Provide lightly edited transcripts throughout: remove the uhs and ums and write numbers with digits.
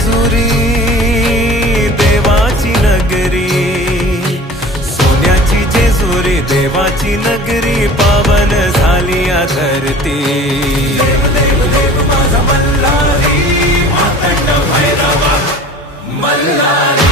जेजुरी देवाची नगरी, सोन्याची जेजुरी देवाची नगरी, पावन झाली या धरती। देव देव देव माझा मल्हारी, मातंड भैरवा मल्हारी।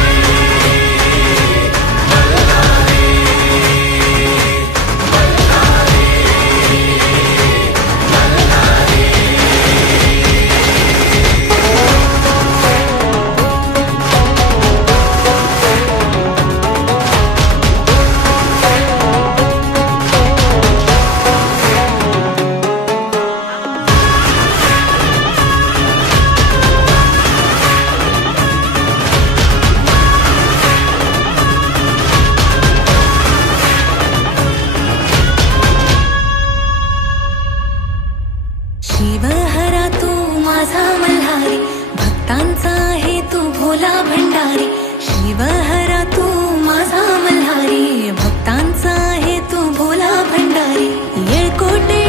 शिवहरा तू माझा मल्हारी, भक्तांचा आहे तू भोला भंडारी। शिवहरा तू माझा मल्हारी, भक्तांचा आहे तू भोला भंडारी। येळकोटे